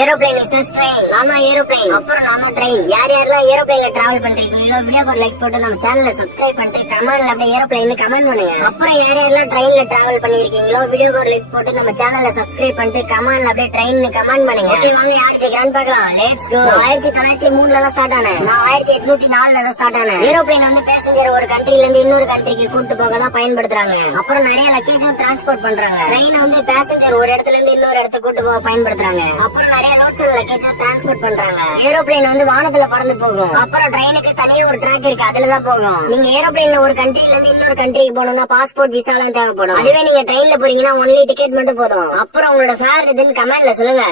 Aeroplane is train. நாம aeroplane, அப்புறம் நாம ட்ரெயின். யார் யாரெல்லாம் ஏரோப்ளேன்ல டிராவல் பண்றீங்களோ வீடியோக்கு ஒரு லைக் போட்டு நம்ம சேனலை சப்ஸ்கிரைப் பண்ணிட்டு கமெண்ட்ல அப்படியே ஏரோப்ளேன் கமெண்ட் பண்ணுங்க. அப்புறம் யார் யாரெல்லாம் ட்ரெயின்ல டிராவல் பண்ணிருக்கீங்களோ வீடியோக்கு ஒரு லைக் போட்டு நம்ம சேனலை சப்ஸ்கிரைப் பண்ணிட்டு கமெண்ட்ல அப்படியே ட்ரெயின் கமெண்ட் பண்ணுங்க. ஓகே, வாங்க யார் ஜெயிக்கிறான்னு பார்க்கலாம். Let's go. 1903 தான் ஸ்டார்ட் ஆனேன். நான் 1804 தான் ஸ்டார்ட் ஆனேன். ஏரோப்ளேன் வந்து பேசஞ்சர் ஒரு கண்ட்ரில இருந்து இன்னொரு கண்ட்ரிக்கு கூட்டு போக தான் பயன்படுத்துறாங்க. அப்புறம் நிறைய லக்கேஜும் டிரான்ஸ்போர்ட் பண்றாங்க. ட்ரெயின் வந்து பேசஞ்சர் ஒரு இடத்துல இருந்து இன்னொரு இடத்துக்கு கூட்டு போக பயன்படுத்துறாங்க. அப்புறம் நிறைய லோட்ஸ் லக்கேஜ் டிரான்ஸ்போர்ட் பண்றாங்க. ஏரோப்ளேன் வந்து வானத்துல பறந்து போகும். அப்புறம் ட்ரெயினுக்கு தனியா ஒரு ட்ராக் இருக்கு, அதுலதான் போகும். நீங்க ஏரோப்ளேன்ல ஒரு கண்ட்ரில இருந்து இன்னொரு கண்ட்ரிக்கு போகணும்னா பாஸ்போர்ட் விசா எல்லாம் தேவைப்படும். அதுவே நீங்க ட்ரெயின்ல போறீங்கன்னா ஒன்லி டிக்கெட் மட்டும் போதும். அப்புறம் உங்களோட ஃபேர் இதுன்னு கமெண்ட்ல சொல்லுங்க.